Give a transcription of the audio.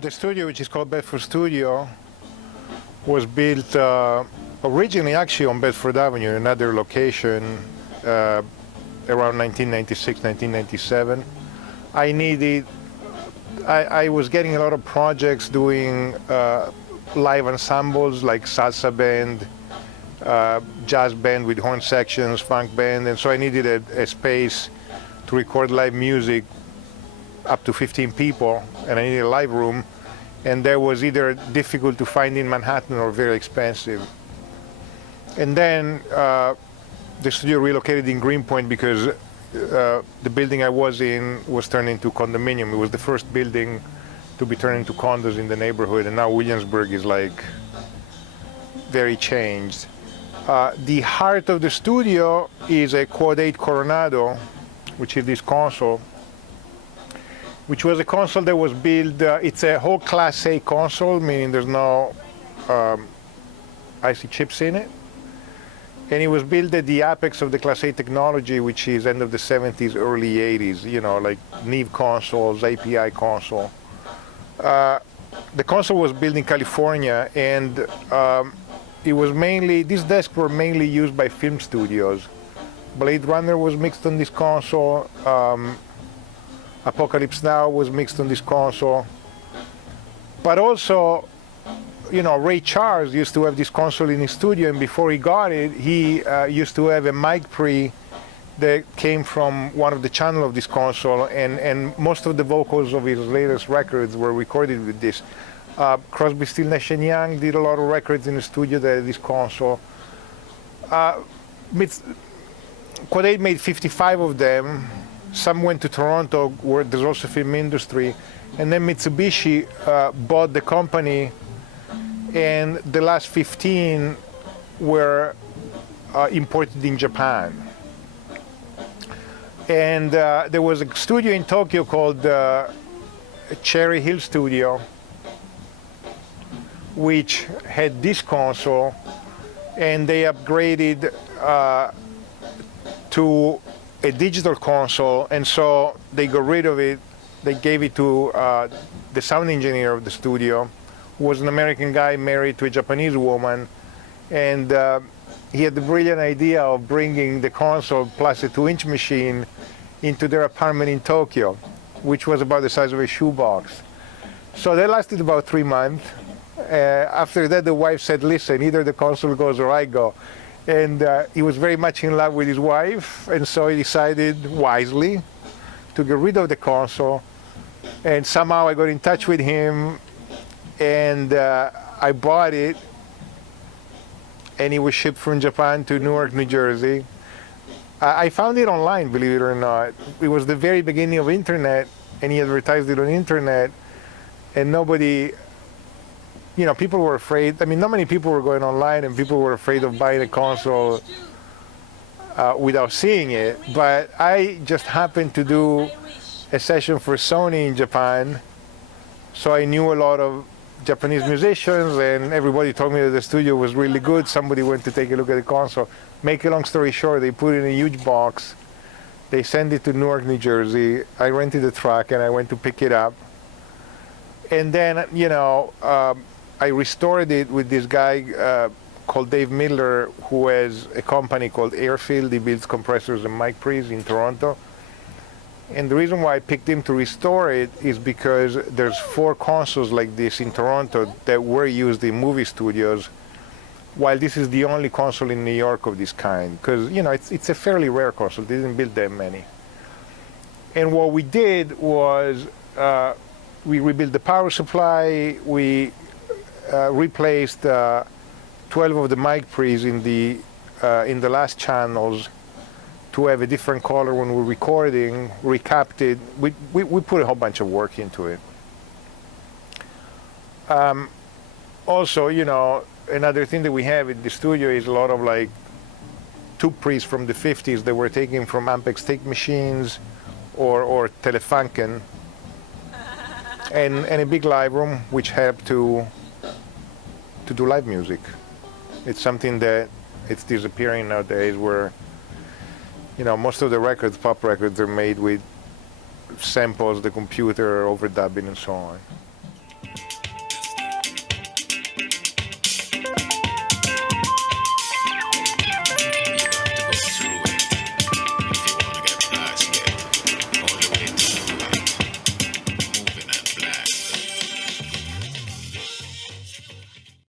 The studio, which is called Bedford Studio, was built originally actually on Bedford Avenue, another location, around 1996, 1997. I was getting a lot of projects doing live ensembles like salsa band, jazz band with horn sections, funk band, and so I needed a space to record live music up to 15 people, and I needed a live room, and that was either difficult to find in Manhattan or very expensive. And then the studio relocated in Greenpoint because the building I was in was turned into condominium. It was the first building to be turned into condos in the neighborhood, and now Williamsburg is like very changed. The heart of the studio is a Quad 8 Coronado, which is this console, which was a console that was built, it's a whole Class A console, meaning there's no IC chips in it. And it was built at the apex of the Class A technology, which is end of the 70s, early 80s, you know, like Neve consoles, API console. The console was built in California, and it was mainly, these desks were mainly used by film studios. Blade Runner was mixed on this console. Apocalypse Now was mixed on this console. But also, you know, Ray Charles used to have this console in his studio, and before he got it, he used to have a mic pre that came from one of the channels of this console, and most of the vocals of his latest records were recorded with this. Crosby, Still, Nash & Young did a lot of records in the studio that had this console. Quad 8 made 55 of them. Some went to Toronto, where there's also film industry, and then Mitsubishi bought the company, and the last 15 were imported in Japan. And there was a studio in Tokyo called Cherry Hill Studio, which had this console, and they upgraded to a digital console, and so they got rid of it. They gave it to the sound engineer of the studio, who was an American guy married to a Japanese woman, and he had the brilliant idea of bringing the console plus a 2-inch machine into their apartment in Tokyo, which was about the size of a shoebox. So that lasted about 3 months. After that, the wife said, listen, either the console goes or I go. And he was very much in love with his wife, and so he decided wisely to get rid of the console. And somehow I got in touch with him, and I bought it, and it was shipped from Japan to Newark, New Jersey. I found it online, believe it or not. It was the very beginning of internet, and he advertised it on internet, and nobody, you know, people were afraid. I mean, not many people were going online, and people were afraid of buying a console without seeing it. But I just happened to do a session for Sony in Japan, so I knew a lot of Japanese musicians, and everybody told me that the studio was really good. Somebody went to take a look at the console. Make a long story short, they put it in a huge box. They sent it to Newark, New Jersey. I rented a truck, and I went to pick it up. And then, you know, I restored it with this guy called Dave Miller, who has a company called Airfield. He builds compressors and mic pre's in Toronto. And the reason why I picked him to restore it is because there's 4 consoles like this in Toronto that were used in movie studios, while this is the only console in New York of this kind. Because, you know, it's a fairly rare console. They didn't build that many. And what we did was we rebuilt the power supply. We replaced 12 of the mic pre's in the last channels to have a different color when we're recording, recapped it. We put a whole bunch of work into it. Also, you know, another thing that we have in the studio is a lot of like tube pre's from the 50s that were taken from Ampex tape machines or Telefunken, and a big live room which helped to do live music. It's something that it's disappearing nowadays, where You know, most of the records, pop records, are made with samples, the computer, overdubbing, and so on.